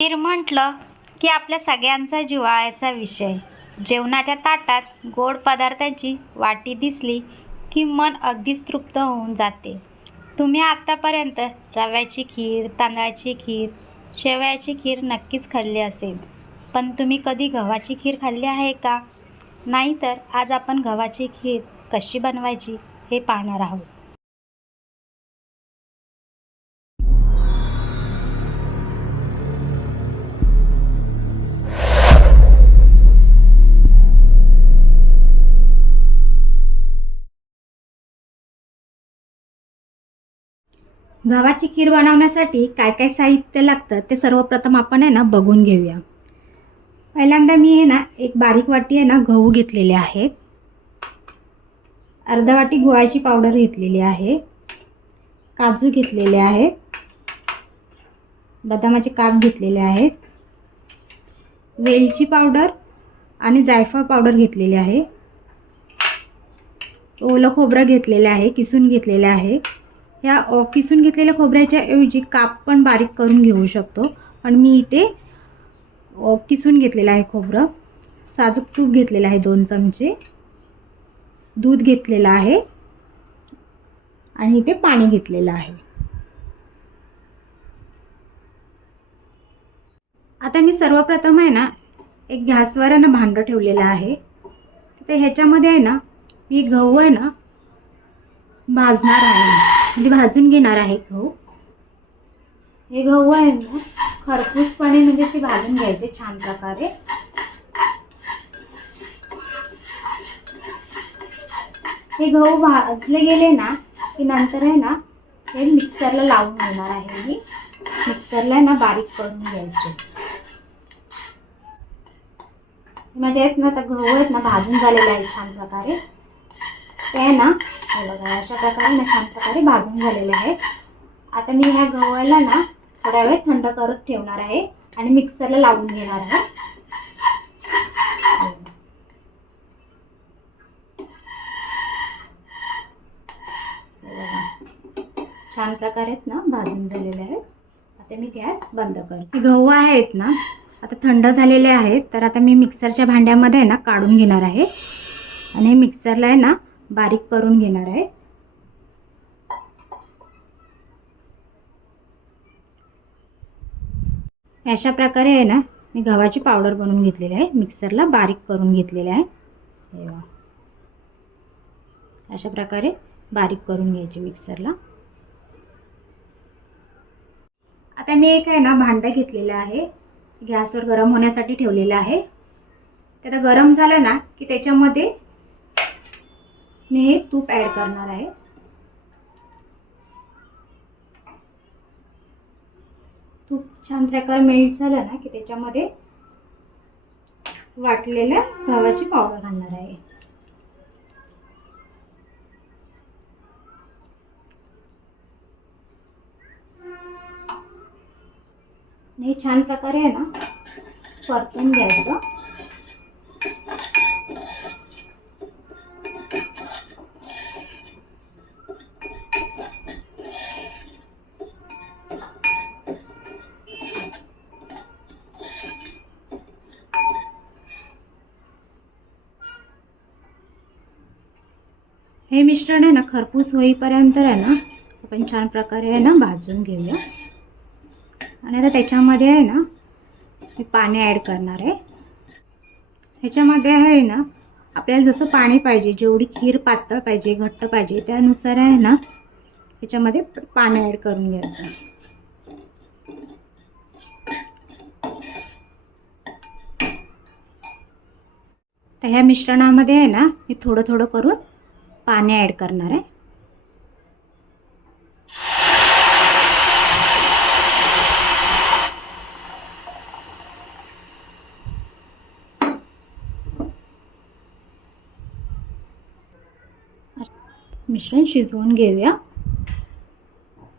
खीर म्हटलं की आपल्या सगळ्यांचा जिव्हाळ्याचा विषय. जेवणाच्या ताटात गोड पदार्थांची वाटी दिसली की मन अगदीच तृप्त होऊन जाते. तुम्ही आत्तापर्यंत रव्याची खीर, तांदळाची खीर, शेवयाची खीर नक्कीच खाल्ली असेल. पण तुम्ही कधी गव्हाची खीर खाल्ली आहे का? नाही तर आज आपण गव्हाची खीर कशी बनवायची हे पाहणार आहोत. गव्हाची खीर बनवण्यासाठी काय काय साहित्य लागतं ते सर्वप्रथम आपण बघून घेऊया. पहिल्यांदा मी एक बारीक वाटी गहू घेतलेले आहेत. अर्धा वाटी गुळाची पावडर घेतलेली आहे. काजू घेतलेले आहेत. बदामाचे काप घेतलेले आहेत. वेलची पावडर आणि जायफळ पावडर घेतलेली आहे. ओलं खोबरं घेतलेलं आहे, किसून घेतलेलं आहे. या किसून घेतलेल्या खोबऱ्याच्या ऐवजी काप पण बारीक करून घेऊ शकतो, पण मी इथे किसून घेतलेलं आहे खोबरं. साजूक तूप घेतलेलं आहे 2 चमचे. दूध घेतलेलं आहे आणि इथे पाणी घेतलेलं आहे. आता मी सर्वप्रथम एक गॅसवर भांडं ठेवलेलं आहे. तर ह्याच्यामध्ये मी गहू भाजणार आहे, म्हणजे भाजून घेणार आहे गहू. हे गहू खरपूसपणे म्हणजे ते भाजून घ्यायचे छान प्रकारे. हे गहू भाजले गेले की नंतर हे मिक्सरला लावून घेणार आहे. मी मिक्सरला बारीक करून घ्यायचे. म्हणजे आता गहू भाजून झालेले आहे छान प्रकारे. ते हे बघा अशा प्रकारे छान प्रकारे भाजून झालेले आहे. आता मी ह्या गव्हाला थोडा वेळ थंड करत ठेवणार आहे आणि मिक्सरला लावून घेणार आहे. छान प्रकारे भाजून झालेले आहेत. आता मी गॅस बंद करते. गहू आहेत आता थंड झालेले आहेत. तर आता मी मिक्सरच्या भांड्यामध्ये काढून घेणार आहे आणि मिक्सरला बारीक करून घेणार आहे. अशा प्रकारे मी गव्हाची पावडर बनवून घेतलेली आहे. मिक्सरला बारीक करून घेतलेले आहे. अशा प्रकारे बारीक करून घ्यायचे मिक्सरला. आता मी एक भांडं घेतलेलं आहे. गॅसवर गरम होण्यासाठी ठेवलेलं आहे. ते आता गरम झालं की त्याच्यामध्ये मी हे तूप ऍड करणार आहे. तूप छान प्रकारे मेल्ट झालं की त्याच्यामध्ये वाटलेल्या गव्हाची पावडर घालणार आहे. हे छान प्रकारे परतून घ्यायचं. हे मिश्रण खरपूस होईपर्यंत आपण छान प्रकारे भाजून घेऊया. आणि आता त्याच्यामध्ये मी पाणी ऍड करणार आहे. ह्याच्यामध्ये आपल्याला जसं पाणी पाहिजे, जेवढी खीर पातळ पाहिजे, घट्ट पाहिजे, त्यानुसार ह्याच्यामध्ये पाणी ऍड करून घ्यायचं. तर ह्या मिश्रणामध्ये मी थोडं थोडं करून पाणी ऍड करणार आहे. मिश्रण शिजवून घेऊया.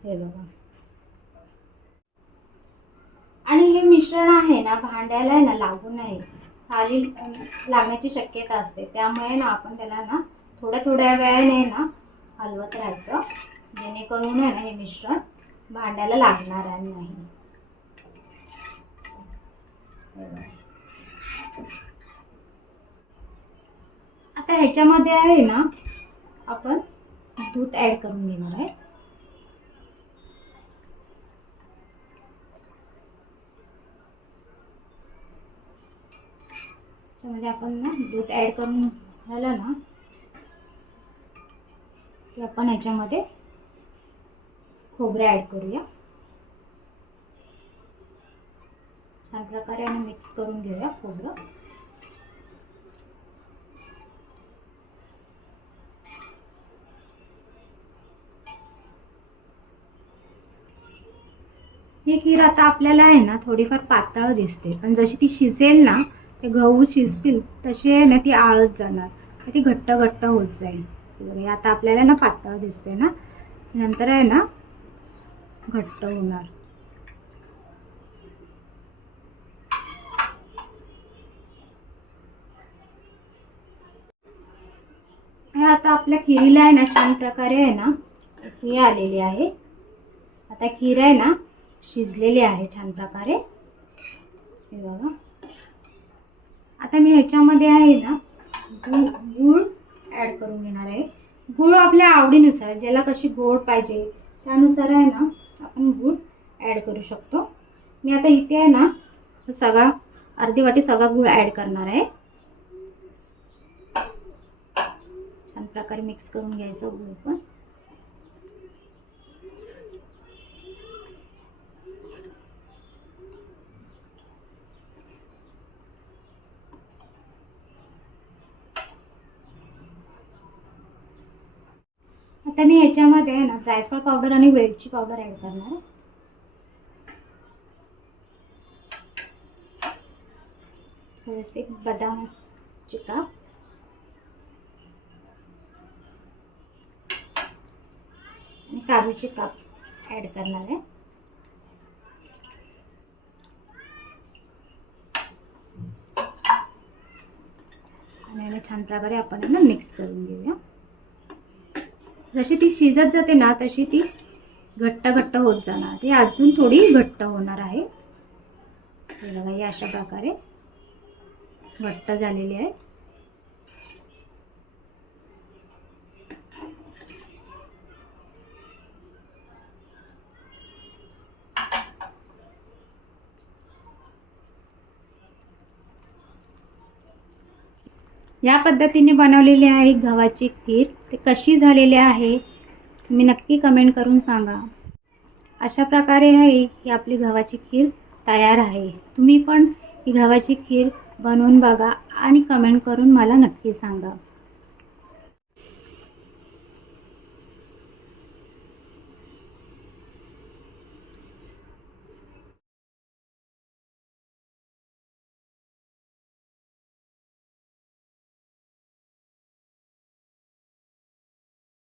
हे बघा. आणि हे मिश्रण आहे भांड्याला लागू नये, खाली लागण्याची शक्यता असते. त्यामुळे आपण त्याला थोड्या थोड्या वेळाने हलवत राहायचं, जेणेकरून हे मिश्रण भांड्याला लागणार नाही. आता ह्याच्यामध्ये आहे ना आपण दूध ऍड करून घेणार आहे. त्यामध्ये आपण ना दूध ऍड करून झालं ना की आपण ह्याच्यामध्ये खोबरे ऍड करूया. छान प्रकारे आणि मिक्स करून घेऊया खोबरं. ही खीर आता आपल्याला आहे ना थोडीफार पातळ दिसते, पण जशी ती शिजेल ना, ते गहू शिजतील तशी आहे ना ती आळत जाणार, ती घट्ट घट्ट होत जाईल. आता आपल्याला ना पातळ दिसते ना, नंतर आहे ना घट्ट होणार. आता आपल्या खिरीला आहे ना छान प्रकारे आहे ना हे आलेली आहे. आता खीर आहे ना शिजलेली आहे छान प्रकारे. हे बघा. आता मी ह्याच्यामध्ये आहे ना गूळ ऍड करून घेणार आहे. गूळ आपल्या आवडीनुसार, ज्याला कशी गोड पाहिजे त्यानुसार आहे ना आपण गूळ ऍड करू शकतो. मी आता इथे आहे ना सगळा अर्धी वाटी सगळा गूळ ऍड करणार आहे. छान प्रकारे मिक्स करून घ्यायचं गूळ पण. आता मी ह्याच्यामध्ये आहे ना जायफळ पावडर आणि वेलची पावडर ऍड करणार आहे. थोडेसे बदामचे काप आणि काजूचे काप ऍड करणार आहे. आणि छान प्रकारे आपण ना मिक्स करून घेऊया. जशी ती शिजत जाते ना तशी ती घट्ट घट्ट होत जाणार. ती अजून थोडी घट्ट होणार आहे. हे बघा, ही अशा प्रकारे घट्ट झालेली आहे. या पद्धतीने बनवलेली आहे गव्हाची खीर. ते कशी झालेली आहे तुम्ही नक्की कमेंट करून सांगा. अशा प्रकारे आहे ही आपली गव्हाची खीर तयार आहे. तुम्ही पण ही गव्हाची खीर बनवून बघा आणि कमेंट करून मला नक्की सांगा.